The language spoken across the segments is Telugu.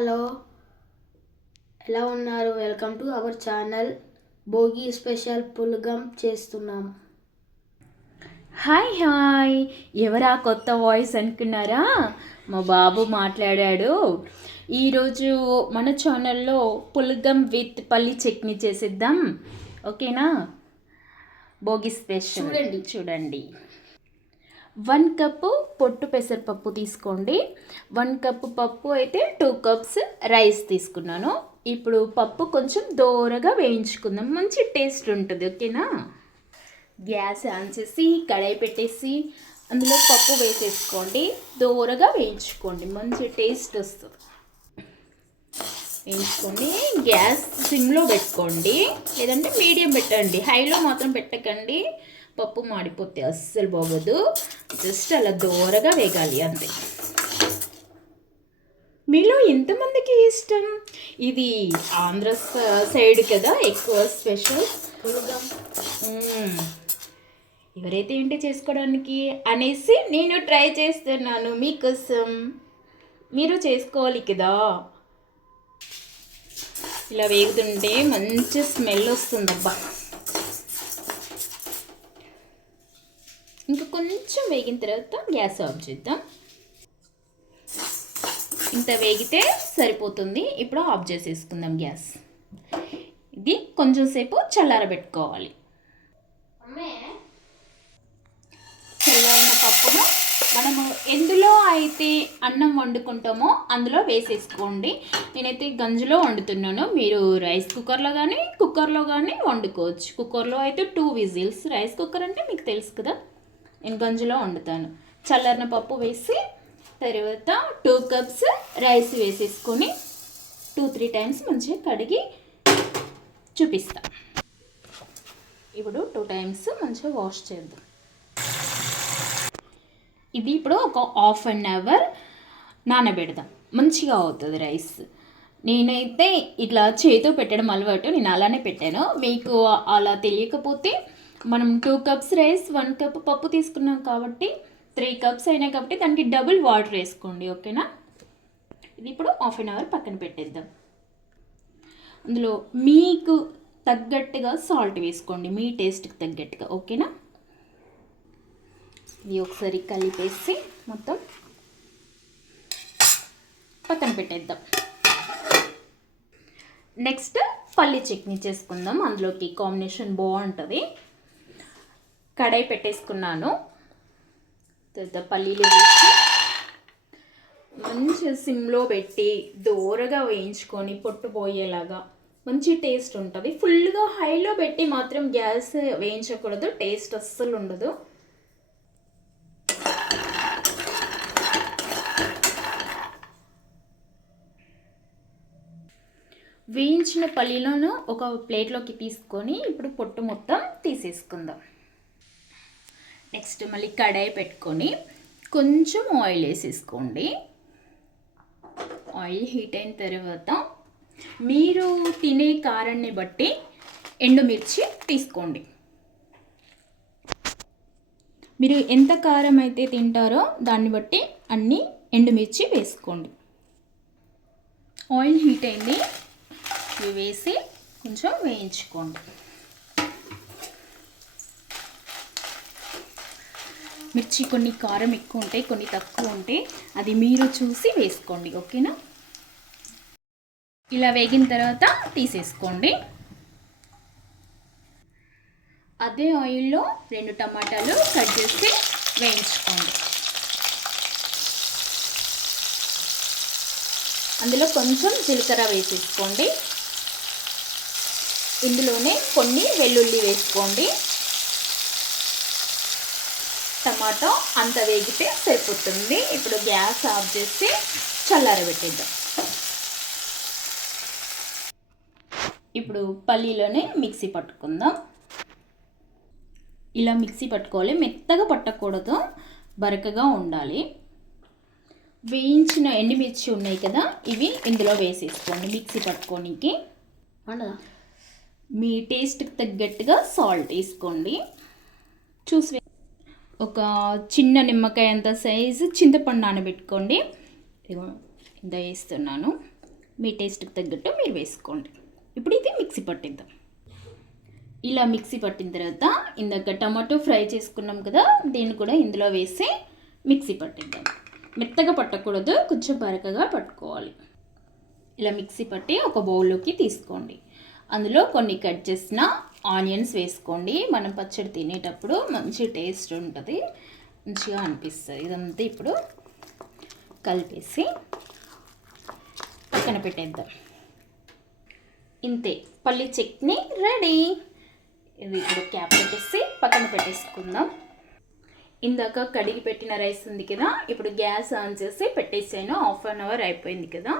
హలో, ఎలా ఉన్నారు? Welcome to our channel. Bhogi special పులగం చేస్తున్నాం. హాయ్ హాయ్, ఎవరా కొత్త వాయిస్ అనుకున్నారా? మా బాబు మాట్లాడాడు. ఈరోజు మన ఛానల్లో పులగం విత్ పల్లి చట్నీ చేసేద్దాం, ఓకేనా? భోగి స్పెషల్ చూడండి. 1 కప్పు పొట్టు పెసరపప్పు తీసుకోండి. 1 కప్పు పప్పు అయితే 2 కప్స్ రైస్ తీసుకున్నాను. ఇప్పుడు పప్పు కొంచెం దోరగా వేయించుకుందాం, మంచి టేస్ట్ ఉంటుంది, ఓకేనా? గ్యాస్ ఆన్ చేసి కడాయి పెట్టేసి అందులో పప్పు వేసేసుకోండి. దోరగా వేయించుకోండి, మంచి టేస్ట్ వస్తుంది. వేయించుకొని గ్యాస్ సిమ్లో పెట్టుకోండి, లేదంటే మీడియం పెట్టండి. హైలో మాత్రం పెట్టకండి, పప్పు మాడిపోతే అస్సలు బాగోదు. జస్ట్ అలా దోరగా వేగాలి అంతే. మీలో ఎంతమందికి ఇష్టం? ఇది ఆంధ్ర సైడ్ కదా ఎక్కువ స్పెషల్ పులగం. ఎవరైతే ఏంటి చేసుకోవడానికి అనేసి నేను ట్రై చేస్తున్నాను మీకోసం. మీరు చేసుకోవాలి కదా. ఇలా వేగుతుంటే మంచి స్మెల్ వస్తుందబ్బా. ఇంకా కొంచెం వేగిన తర్వాత గ్యాస్ ఆఫ్ చేద్దాం. ఇంత వేగితే సరిపోతుంది. ఇప్పుడు ఆఫ్ చేసేసుకుందాం గ్యాస్. ఇది కొంచెం సేపు చల్లారబెట్టుకోవాలి. చల్లారిన పప్పును మనము ఎందులో అయితే అన్నం వండుకుంటామో అందులో వేసేసుకోండి. నేనైతే గంజులో వండుతున్నాను. మీరు రైస్ కుక్కర్లో కానీ వండుకోవచ్చు. కుక్కర్లో అయితే 2 విజిల్స్, రైస్ కుక్కర్ అంటే మీకు తెలుసు కదా, నేను గంజులో వండుతాను. చల్లారిన పప్పు వేసి తర్వాత 2 కప్స్ రైస్ వేసేసుకొని 2-3 టైమ్స్ మంచిగా కడిగి చూపిస్తా. ఇప్పుడు 2 టైమ్స్ మంచిగా వాష్ చేద్దాం. ఇది ఇప్పుడు ఒక 1/2 అవర్ నానబెడదాం, మంచిగా అవుతుంది రైస్. నేనైతే ఇట్లా చేతితో పెట్టడం అలవాటు, నేను అలానే పెట్టాను. మీకు అలా తెలియకపోతే మనం 2 కప్స్ రైస్ 1 కప్ పప్పు తీసుకున్నాం కాబట్టి 3 కప్స్ అయినాయి కాబట్టి దానికి డబుల్ వాటర్ వేసుకోండి, ఓకేనా? ఇది ఇప్పుడు 1/2 అవర్ పక్కన పెట్టేద్దాం. అందులో మీకు తగ్గట్టుగా సాల్ట్ వేసుకోండి, మీ టేస్ట్కి తగ్గట్టుగా, ఓకేనా? ఇది ఒకసారి కలిపేసి మొత్తం పక్కన పెట్టేద్దాం. నెక్స్ట్ పల్లి చట్నీ చేసుకుందాం. అందులోకి కాంబినేషన్ బాగుంటుంది. కడాయి పెట్టేసుకున్నాను. తర్వాత పల్లీలు వేసి మంచిగా సిమ్లో పెట్టి దోరగా వేయించుకొని పొట్టు పోయేలాగా మంచి టేస్ట్ ఉంటుంది. ఫుల్గా హైలో పెట్టి మాత్రం గ్యాస్ వేయించకూడదు, టేస్ట్ అస్సలు ఉండదు. వేయించిన పల్లీలను ఒక ప్లేట్లోకి తీసుకొని ఇప్పుడు పొట్టు మొత్తం తీసేసుకుందాం. నెక్స్ట్ మళ్ళీ కడాయి పెట్టుకొని కొంచెం ఆయిల్ వేసేసుకోండి. ఆయిల్ హీట్ అయిన తర్వాత మీరు తినే కారాన్ని బట్టి ఎండుమిర్చి తీసుకోండి. మీరు ఎంత కారం అయితే తింటారో దాన్ని బట్టి అన్ని ఎండుమిర్చి వేసుకోండి. ఆయిల్ హీట్ అయింది, ఇవి వేసి కొంచెం వేయించుకోండి. మిర్చి కొన్ని కారం ఎక్కువ ఉంటాయి, కొన్ని తక్కువ ఉంటాయి, అది మీరు చూసి వేసుకోండి, ఓకేనా? ఇలా వేగిన తర్వాత తీసేసుకోండి. అదే ఆయిల్లో 2 టమాటాలు కట్ చేసి వేయించుకోండి. అందులో కొంచెం జీలకర్ర వేసేసుకోండి. ఇందులోనే కొన్ని వెల్లుల్లి వేసుకోండి. టమాటో అంత వేగితే సరిపోతుంది. ఇప్పుడు గ్యాస్ ఆఫ్ చేసి చల్లారబెట్టేద్దాం. ఇప్పుడు పల్లీలోనే మిక్సీ పట్టుకుందాం. ఇలా మిక్సీ పట్టుకోవాలి, మెత్తగా పట్టకూడదు, బరకగా ఉండాలి. వేయించిన ఎండుమిర్చి ఉన్నాయి కదా, ఇవి ఇందులో వేసేసుకోండి మిక్సీ పట్టుకోనికి. మీ టేస్ట్కి తగ్గట్టుగా సాల్ట్ వేసుకోండి. చూసి ఒక చిన్న నిమ్మకాయ అంత సైజు చింతపండు నానబెట్టుకోండి. ఇంత వేస్తున్నాను. మీ టేస్ట్కి తగ్గట్టు మీరు వేసుకోండి. ఇప్పుడు ఇది మిక్సీ పట్టిద్దాం. ఇలా మిక్సీ పట్టిన తర్వాత ఇందాక టమాటో ఫ్రై చేసుకున్నాం కదా, దీన్ని కూడా ఇందులో వేసి మిక్సీ పట్టిద్దాం. మెత్తగా పట్టకూడదు, కొంచెం బరకగా పట్టుకోవాలి. ఇలా మిక్సీ పట్టి ఒక బౌల్లోకి తీసుకోండి. అందులో కొన్ని కట్ చేసిన ఆనియన్స్ వేసుకోండి. మనం పచ్చడి తినేటప్పుడు మంచి టేస్ట్ ఉంటుంది, మంచిగా అనిపిస్తుంది. ఇదంతా ఇప్పుడు కలిపేసి పక్కన పెట్టేద్దాం. ఇంతే, పల్లి చట్నీ రెడీ. ఇది ఇప్పుడు క్యాప్ పెట్టేసి పక్కన పెట్టేసుకుందాం. ఇందాక కడిగి పెట్టిన రైస్ ఉంది కదా, ఇప్పుడు గ్యాస్ ఆన్ చేసి పెట్టేసాను. 1/2 అవర్ అయిపోయింది కదా,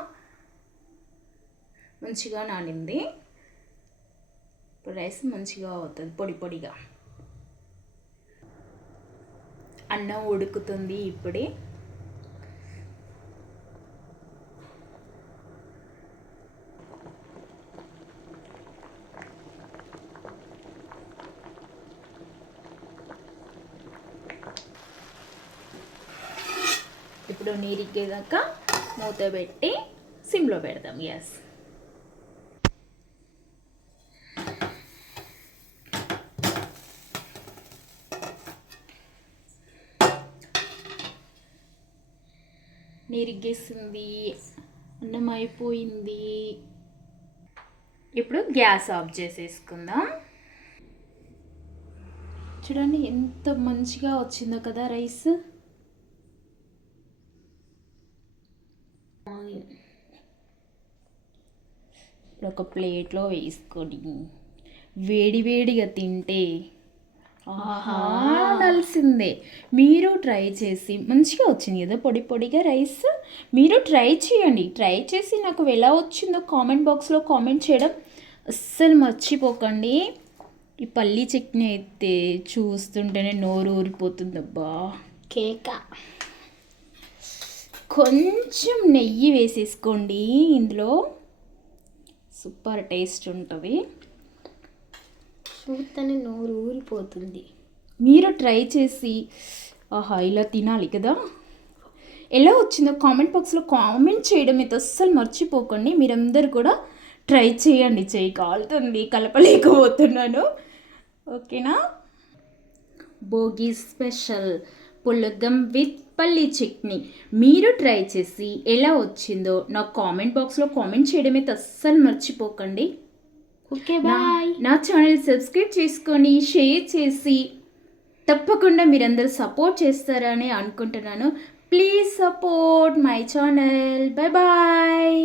మంచిగా నానింది. ఇప్పుడు రైస్ మంచిగా అవుతుంది, పొడి పొడిగా. అన్నం ఉడుకుతుంది ఇప్పుడే. ఇప్పుడు నీరిగేదాకా మూత పెట్టి సిమ్లో పెడదాం గ్యాస్. నీరిగేసింది, అన్నం అయిపోయింది. ఇప్పుడు గ్యాస్ ఆఫ్ చేసేసుకుందాం. చూడండి ఎంత మంచిగా వచ్చిందో కదా రైస్. ఇప్పుడు ఒక ప్లేట్లో వేసుకొని వేడి వేడిగా తింటే ఆహా అనాల్సిందే. మీరు ట్రై చేసి, మంచిగా వచ్చింది కదా పొడి పొడిగా రైస్. మీరు ట్రై చేయండి. ట్రై చేసి నాకు ఎలా వచ్చిందో కామెంట్ బాక్స్లో కామెంట్ చేయడం అస్సలు మర్చిపోకండి. ఈ పల్లీ చట్నీ అయితే చూస్తుంటేనే నోరు ఊరిపోతుందబ్బా. కేక. కొంచెం నెయ్యి వేసేసుకోండి ఇందులో, సూపర్ టేస్ట్ ఉంటుంది. చూస్తేనే నోరు ఊరిపోతుంది. మీరు ట్రై చేసి ఆహా ఇలా తినాలి కదా, ఎలా వచ్చిందో కామెంట్ బాక్స్లో కామెంట్ చేయడం అయితే అస్సలు మర్చిపోకండి. మీరందరూ కూడా ట్రై చేయండి. చేయి కాలుతుంది, కలపలేకపోతున్నాను. ఓకేనా? భోగి స్పెషల్ పులగం విత్ పల్లీ చట్నీ మీరు ట్రై చేసి ఎలా వచ్చిందో నాకు కామెంట్ బాక్స్లో కామెంట్ చేయడం అయితే అస్సలు మర్చిపోకండి. Okay, bye. నా ఛానల్ సబ్స్క్రైబ్ చేసుకొని షేర్ చేసి తప్పకుండా మీరందరూ సపోర్ట్ చేస్తారని అనుకుంటున్నాను. Please support my channel. Bye bye.